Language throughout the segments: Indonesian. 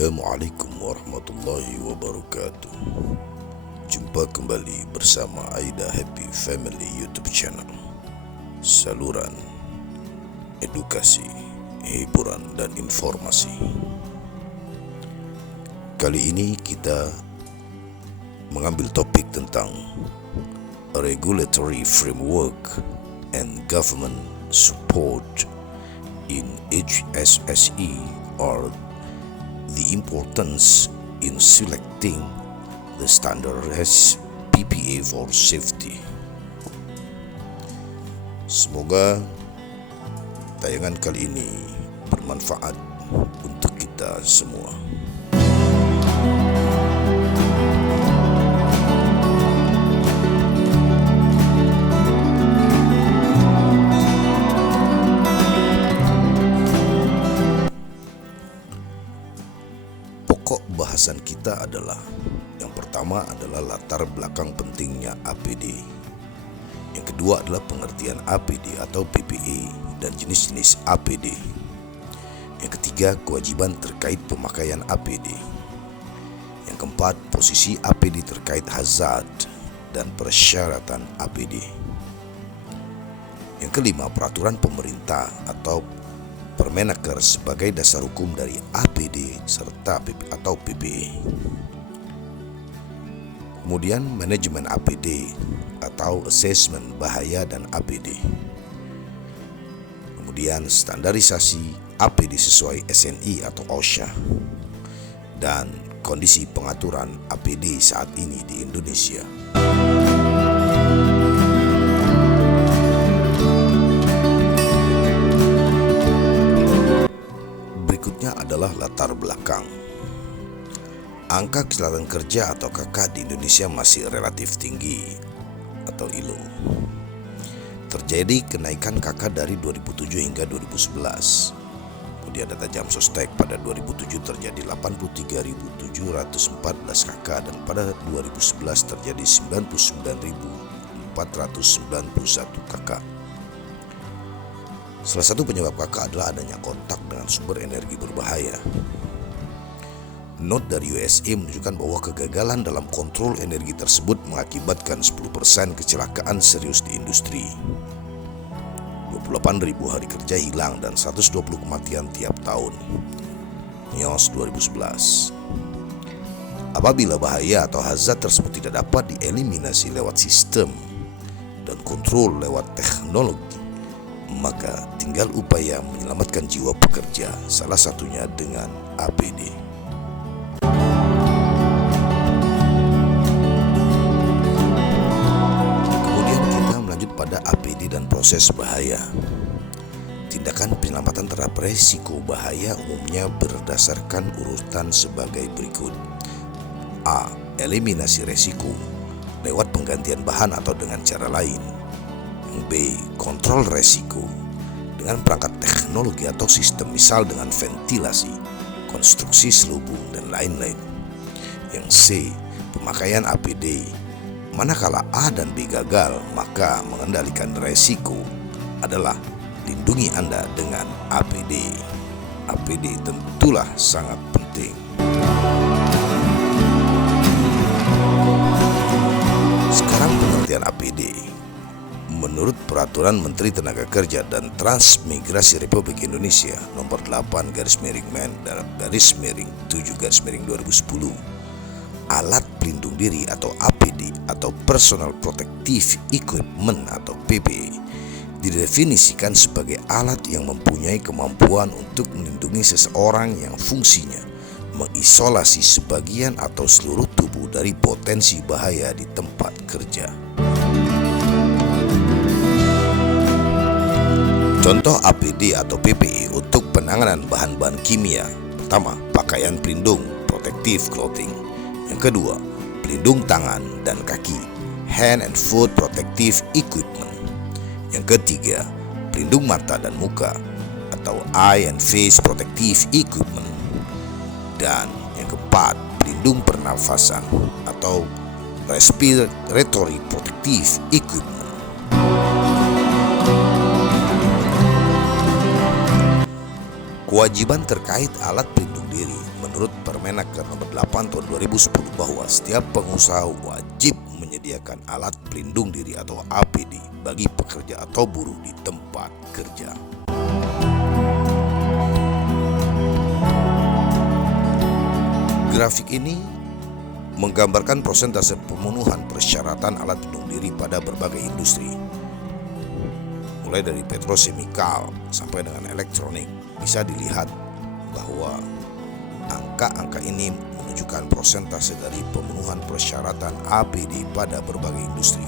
Assalamualaikum warahmatullahi wabarakatuh. Jumpa kembali bersama Aida Happy Family YouTube channel, saluran edukasi, hiburan dan informasi. Kali ini kita mengambil topik tentang regulatory framework and government support in HSSE, or the importance in selecting the standardized PPA for safety. Semoga tayangan kali ini bermanfaat untuk kita semua. Pokok bahasan kita adalah, yang pertama adalah latar belakang pentingnya APD. Yang kedua adalah pengertian APD atau PPA dan jenis-jenis APD. Yang ketiga, kewajiban terkait pemakaian APD. Yang keempat, posisi APD terkait hazard dan persyaratan APD. Yang kelima, peraturan pemerintah atau Permenaker sebagai dasar hukum dari APD serta atau PPA. Kemudian manajemen APD atau asesmen bahaya dan APD. Kemudian standarisasi APD sesuai SNI atau OSHA. Dan kondisi pengaturan APD saat ini di Indonesia. Berikutnya adalah latar belakang. Angka kecelakaan kerja atau KK di Indonesia masih relatif tinggi atau ILO. Terjadi kenaikan KK dari 2007 hingga 2011. Kemudian data Jamsostek pada 2007 terjadi 83.714 KK dan pada 2011 terjadi 99.491 KK. Salah satu penyebab KK adalah adanya kontak dengan sumber energi berbahaya. Note dari USA menunjukkan bahwa kegagalan dalam kontrol energi tersebut mengakibatkan 10% kecelakaan serius di industri, 28.000 hari kerja hilang dan 120 kematian tiap tahun. NIOS 2011. Apabila bahaya atau hazard tersebut tidak dapat dieliminasi lewat sistem dan kontrol lewat teknologi, maka tinggal upaya menyelamatkan jiwa pekerja, salah satunya dengan APD. Kemudian kita melanjut pada APD dan proses bahaya. Tindakan penyelamatan terhadap resiko bahaya umumnya berdasarkan urutan sebagai berikut. A. Eliminasi resiko lewat penggantian bahan atau dengan cara lain. B. Kontrol resiko dengan perangkat teknologi atau sistem, misal dengan ventilasi, konstruksi selubung, dan lain-lain. Yang C. Pemakaian APD. Manakala A dan B gagal, maka mengendalikan resiko adalah lindungi Anda dengan APD. APD tentulah sangat penting. Sekarang pengertian APD. Menurut Peraturan Menteri Tenaga Kerja dan Transmigrasi Republik Indonesia Nomor 8/Men/7/2010, alat pelindung diri atau APD atau Personal Protective Equipment atau PPE didefinisikan sebagai alat yang mempunyai kemampuan untuk melindungi seseorang yang fungsinya mengisolasi sebagian atau seluruh tubuh dari potensi bahaya di tempat kerja. Contoh APD atau PPE untuk penanganan bahan-bahan kimia. Pertama, pakaian pelindung, protective clothing. Yang kedua, pelindung tangan dan kaki, hand and foot protective equipment. Yang ketiga, pelindung mata dan muka atau eye and face protective equipment. Dan yang keempat, pelindung pernafasan atau respiratory protective equipment. Kewajiban terkait alat pelindung diri menurut Permenaker nomor 8 tahun 2010 bahwa setiap pengusaha wajib menyediakan alat pelindung diri atau APD bagi pekerja atau buruh di tempat kerja. Grafik ini menggambarkan persentase pemenuhan persyaratan alat pelindung diri pada berbagai industri, mulai dari petrochemical sampai dengan elektronik. Bisa dilihat bahwa angka-angka ini menunjukkan persentase dari pemenuhan persyaratan APD pada berbagai industri.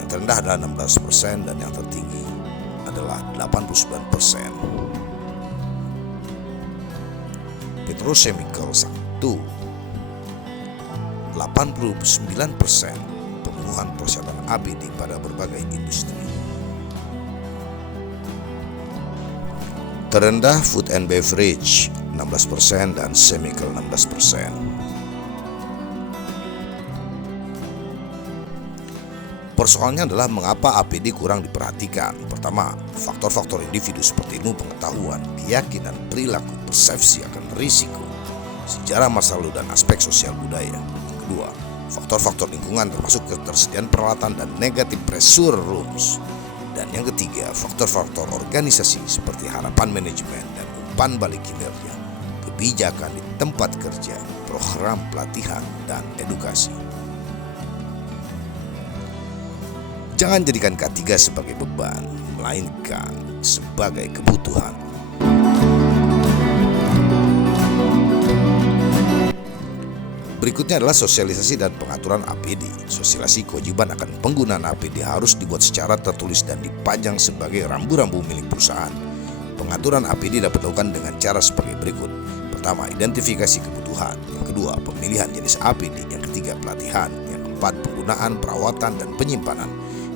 Yang terendah adalah 16% dan yang tertinggi adalah 89%. Petrochemical 1, 89% pemenuhan persyaratan APD pada berbagai industri. Terendah food and beverage 16% dan chemical 16%. Persoalannya adalah mengapa APD kurang diperhatikan. Pertama, faktor-faktor individu seperti ilmu pengetahuan, keyakinan, perilaku, persepsi akan risiko, sejarah masa lalu dan aspek sosial budaya. Kedua, faktor-faktor lingkungan termasuk ketersediaan peralatan dan negatif pressure rooms. Dan yang ketiga, faktor-faktor organisasi seperti harapan manajemen dan umpan balik kinerja, kebijakan di tempat kerja, program pelatihan, dan edukasi. Jangan jadikan K3 sebagai beban, melainkan sebagai kebutuhan. Berikutnya adalah sosialisasi dan pengaturan APD. Sosialisasi kewajiban akan penggunaan APD harus dibuat secara tertulis dan dipajang sebagai rambu-rambu milik perusahaan. Pengaturan APD dapat dilakukan dengan cara sebagai berikut. Pertama, identifikasi kebutuhan. Yang kedua, pemilihan jenis APD. Yang ketiga, pelatihan. Yang keempat, penggunaan, perawatan, dan penyimpanan.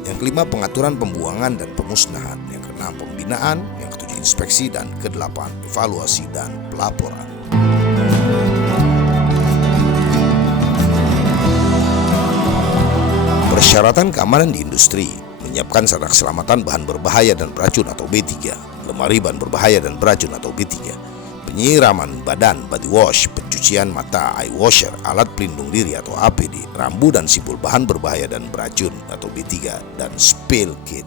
Yang kelima, pengaturan pembuangan dan pemusnahan. Yang keenam, pembinaan. Yang ketujuh, inspeksi. Dan kedelapan, evaluasi dan pelaporan. Persyaratan keamanan di industri, menyiapkan sarana keselamatan bahan berbahaya dan beracun atau B3, lemari bahan berbahaya dan beracun atau B3, penyiraman badan body wash, pencucian mata eye washer, alat pelindung diri atau APD, rambu dan simpul bahan berbahaya dan beracun atau B3, dan spill kit.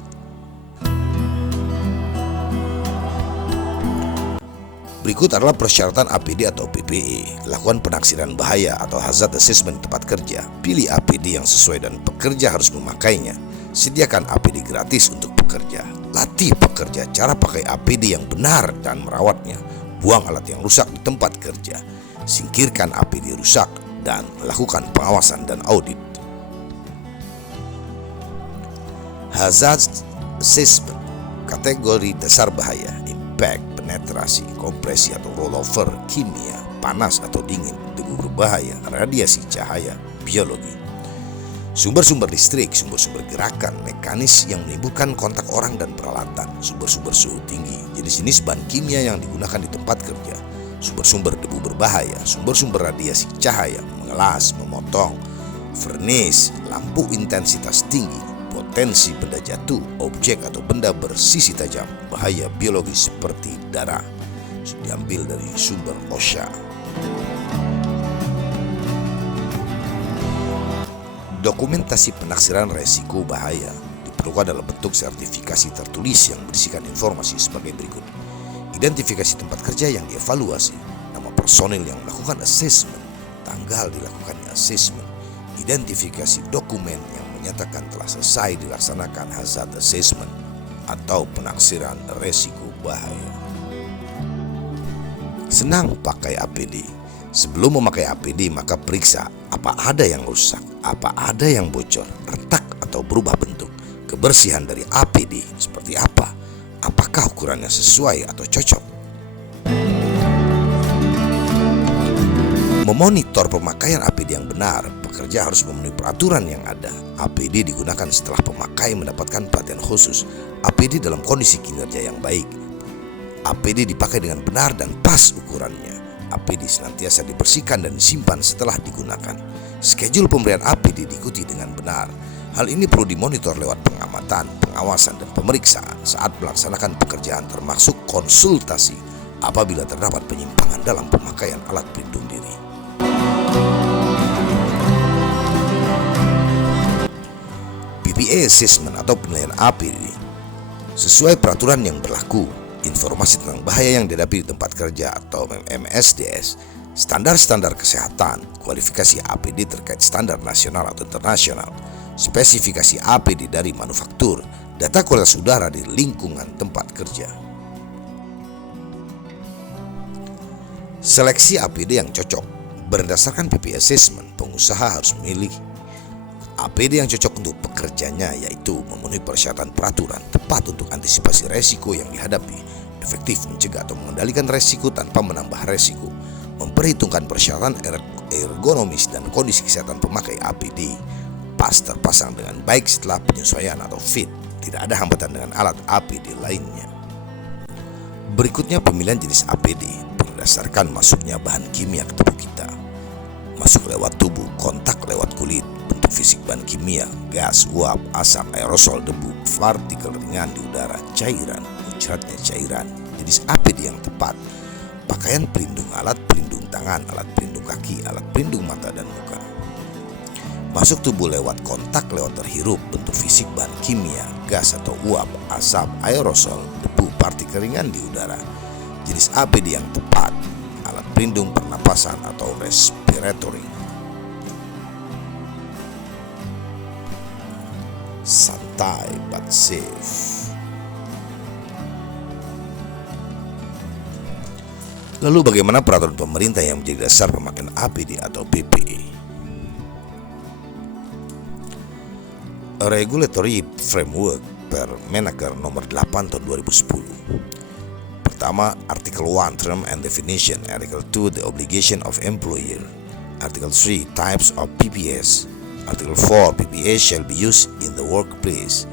Berikut adalah persyaratan APD atau PPE. Lakukan penaksiran bahaya atau hazard assessment tempat kerja. Pilih APD yang sesuai dan pekerja harus memakainya. Sediakan APD gratis untuk pekerja. Latih pekerja cara pakai APD yang benar dan merawatnya. Buang alat yang rusak di tempat kerja. Singkirkan APD rusak dan lakukan pengawasan dan audit. Hazard assessment. Kategori dasar bahaya, impact, penetrasi, kompresi atau rollover, kimia, panas atau dingin, debu berbahaya, radiasi cahaya, biologi. Sumber-sumber listrik, sumber-sumber gerakan, mekanis yang menimbulkan kontak orang dan peralatan, sumber-sumber suhu tinggi, jenis-jenis bahan kimia yang digunakan di tempat kerja, sumber-sumber debu berbahaya, sumber-sumber radiasi cahaya, mengelas, memotong, furnace, lampu intensitas tinggi, potensi benda jatuh, objek atau benda bersisi tajam, bahaya biologis seperti darah. Diambil dari sumber OSHA. Dokumentasi penaksiran resiko bahaya diperlukan dalam bentuk sertifikasi tertulis yang berisikan informasi sebagai berikut. Identifikasi tempat kerja yang dievaluasi, nama personil yang melakukan assessment, tanggal dilakukannya assessment, identifikasi dokumen yang menyatakan telah selesai dilaksanakan hazard assessment atau penaksiran resiko bahaya. Senang pakai APD. Sebelum memakai APD maka periksa apa ada yang rusak, apa ada yang bocor, retak atau berubah bentuk. Kebersihan dari APD seperti apa? Apakah ukurannya sesuai atau cocok? Memonitor pemakaian APD yang benar, pekerja harus memenuhi peraturan yang ada. APD digunakan setelah pemakai mendapatkan pelatihan khusus. APD dalam kondisi kinerja yang baik. APD dipakai dengan benar dan pas ukurannya. APD senantiasa dibersihkan dan disimpan setelah digunakan. Schedule pemberian APD diikuti dengan benar. Hal ini perlu dimonitor lewat pengamatan, pengawasan, dan pemeriksaan saat melaksanakan pekerjaan termasuk konsultasi, apabila terdapat penyimpangan dalam pemakaian alat pelindung diri. PPA Assessment atau penilaian APD. Sesuai peraturan yang berlaku, informasi tentang bahaya yang dihadapi di tempat kerja atau MSDS, standar-standar kesehatan, kualifikasi APD terkait standar nasional atau internasional, spesifikasi APD dari manufaktur, data kualitas udara di lingkungan tempat kerja. Seleksi APD yang cocok. Berdasarkan PPA Assessment, pengusaha harus memilih APD yang cocok untuk pekerjanya, yaitu memenuhi persyaratan peraturan, tepat untuk antisipasi resiko yang dihadapi, efektif mencegah atau mengendalikan resiko tanpa menambah resiko, memperhitungkan persyaratan ergonomis dan kondisi kesehatan pemakai APD, pas terpasang dengan baik setelah penyesuaian atau fit, tidak ada hambatan dengan alat APD lainnya. Berikutnya pemilihan jenis APD berdasarkan masuknya bahan kimia ke tubuh kita. Masuk lewat tubuh, kontak lewat kulit, bentuk fisik bahan kimia, gas, uap, asap, aerosol, debu, partikel ringan di udara, cairan, muncratnya cairan, jenis APD yang tepat, pakaian pelindung, alat pelindung tangan, alat pelindung kaki, alat pelindung mata dan muka. Masuk tubuh lewat kontak lewat terhirup, bentuk fisik bahan kimia, gas atau uap, asap, aerosol, debu, partikel ringan di udara, jenis APD yang tepat, alat pelindung pernapasan atau respiratory. Santai but safe. Lalu bagaimana peraturan pemerintah yang menjadi dasar pemakaian APD atau PPE? A Regulatory Framework Permenaker nomor 8 tahun 2010. Pertama, Article 1 Term and Definition, Article 2 The Obligation of Employer, Article 3 Types of PPS, Article 4 PPA shall be used in the workplace,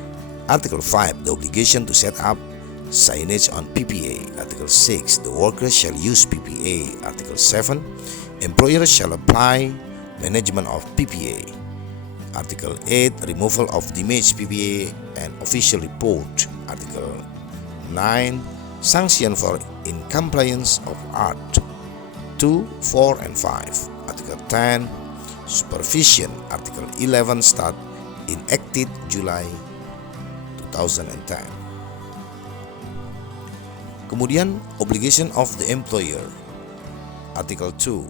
Article 5 The obligation to set up signage on PPA, Article 6 The workers shall use PPA, Article 7 Employers shall apply management of PPA, Article 8 Removal of damaged PPA and official report, Article 9 Sanction for incompliance of Art 2, 4 and 5, Article 10 Supervision, Article 11 Start enacted July 2010. Kemudian obligation of the employer, Article 2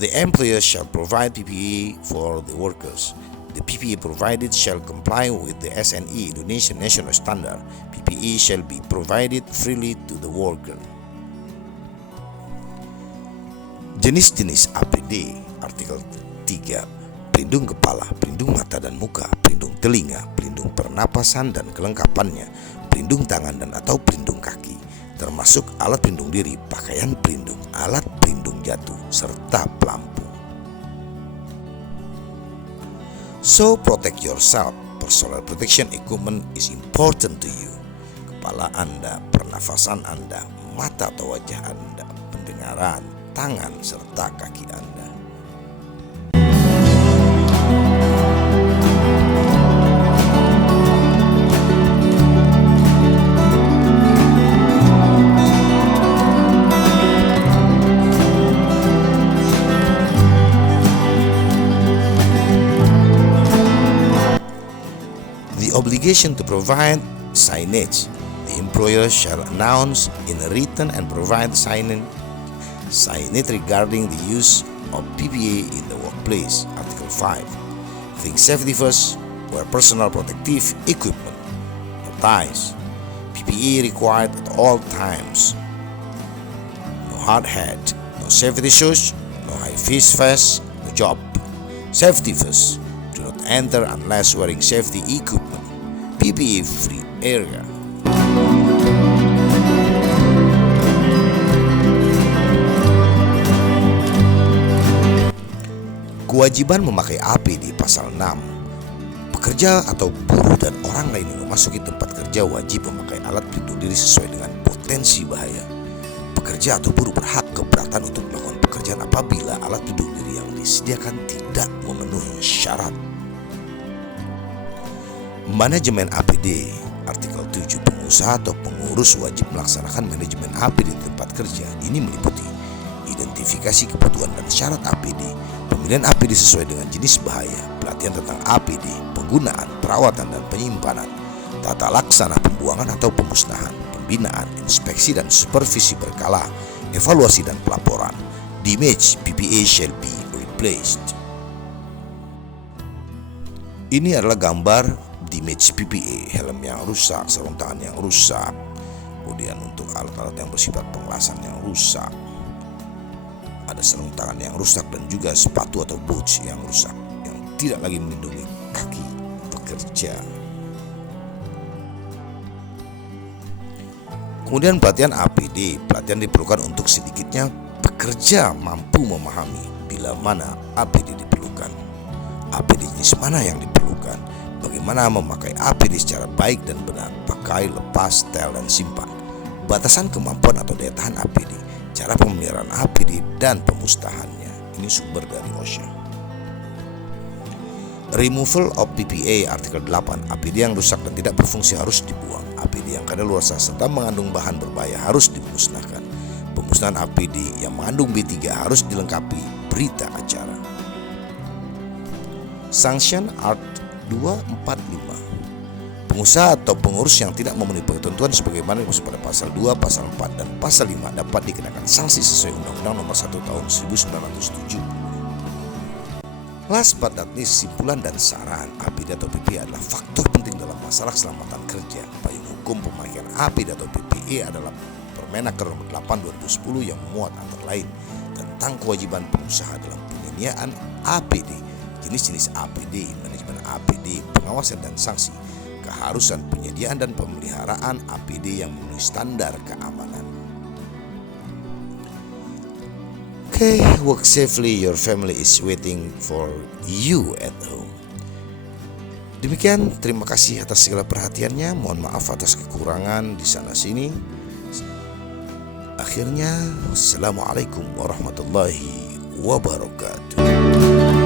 The employer shall provide PPE for the workers. The PPE provided shall comply with the SNE Indonesian National Standard. PPE shall be provided freely to the worker. Jenis-jenis APD, Artikel 3 pelindung kepala, pelindung mata dan muka, pelindung telinga, pelindung pernapasan dan kelengkapannya, pelindung tangan dan atau pelindung kaki, termasuk alat pelindung diri, pakaian pelindung, alat pelindung jatuh, serta pelampung. So protect yourself. Personal protection equipment is important to you. Kepala Anda, pernafasan Anda, mata atau wajah Anda, pendengaran, tangan, serta kaki Anda. The obligation to provide signage. The employer shall announce in written and provide signage regarding the use of PPE in the workplace. Article 5. Think safety first. Wear personal protective equipment. No ties. PPE required at all times. No hard hat. No safety shoes. No high-vis vest. No job. Safety first. Do not enter unless wearing safety equipment. PPE free area. Kewajiban memakai APD pasal 6. Pekerja atau buruh dan orang lain yang memasuki tempat kerja wajib memakai alat pelindung diri sesuai dengan potensi bahaya. Pekerja atau buruh berhak keberatan untuk melakukan pekerjaan apabila alat pelindung diri yang disediakan tidak memenuhi syarat. Manajemen APD, Artikel 7 pengusaha atau pengurus wajib melaksanakan manajemen APD di tempat kerja. Ini meliputi identifikasi kebutuhan dan syarat APD, pemilihan APD sesuai dengan jenis bahaya, pelatihan tentang APD, penggunaan, perawatan dan penyimpanan, tata laksana pembuangan atau pemusnahan, pembinaan, inspeksi dan supervisi berkala, evaluasi dan pelaporan. Damaged PPE shall be replaced. Ini adalah gambar damaged PPE, helm yang rusak, sarung tangan yang rusak, kemudian untuk alat-alat yang bersifat pengelasan yang rusak, ada sarung tangan yang rusak dan juga sepatu atau boots yang rusak yang tidak lagi melindungi kaki pekerja. Kemudian pelatihan APD, pelatihan diperlukan untuk sedikitnya pekerja mampu memahami bila mana APD diperlukan, APD jenis mana yang diperlukan, bagaimana memakai APD secara baik dan benar, pakai, lepas, setel dan simpan, batasan kemampuan atau daya tahan APD, cara pemeliharaan APD dan pemusnahannya. Ini sumber dari OSHA. Removal of PPE artikel 8, APD yang rusak dan tidak berfungsi harus dibuang. APD yang kadaluarsa serta mengandung bahan berbahaya harus dimusnahkan. Pemusnahan APD yang mengandung B3 harus dilengkapi berita acara. Sanction Art 245. Pengusaha atau pengurus yang tidak memenuhi ketentuan sebagaimana dimaksud pada pasal 2, pasal 4 dan pasal 5 dapat dikenakan sanksi sesuai Undang-Undang Nomor 1 Tahun 1970. Last but not least, simpulan dan saran, APD atau PPE adalah faktor penting dalam masalah keselamatan kerja. Payung hukum pemakaian APD atau PPE adalah Permenaker Nomor 8 2010 yang memuat antara lain tentang kewajiban pengusaha dalam penyediaan APD, jenis-jenis APD, manajemen APD, pengawasan dan sanksi, keharusan penyediaan dan pemeliharaan APD yang memenuhi standar keamanan. Okay, work safely, your family is waiting for you at home. Demikian, terima kasih atas segala perhatiannya. Mohon maaf atas kekurangan di sana sini. Akhirnya, wassalamualaikum warahmatullahi wabarakatuh.